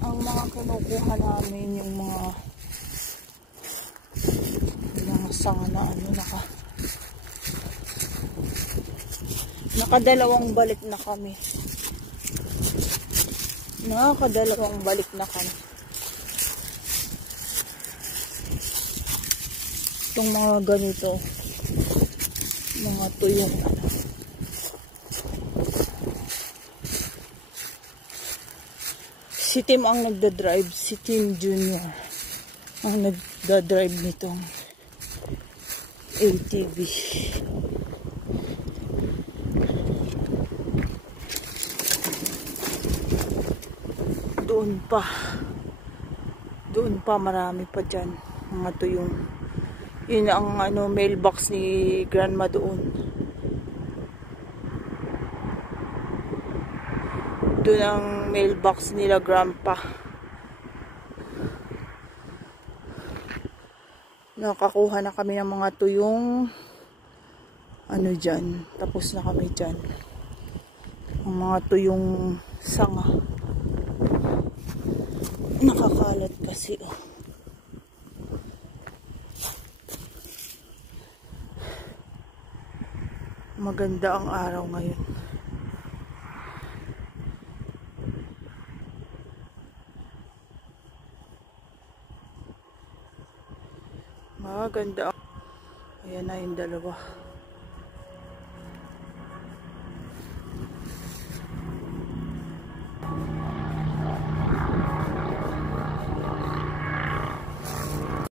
Ang mga kinukuha namin yung mga sanga na ano, nakadalawang balik na kami. Nakakadalawang balik na kami. Itong mga ganito, mga tuyong ano. Si Tim ang nagda-drive, si Tim Junior ang nagda-drive nitong ATV. Doon pa marami pa dyan mga tuyong. Yun ang ano, mailbox ni grandma doon. Doon ang mailbox nila grandpa. Nakakuha na kami ng mga tuyong ano dyan. Tapos na kami dyan. Ang mga tuyong sanga. Nakakalat kasi oh. Maganda ang araw ngayon. Maganda. Ayan na yung dalawa.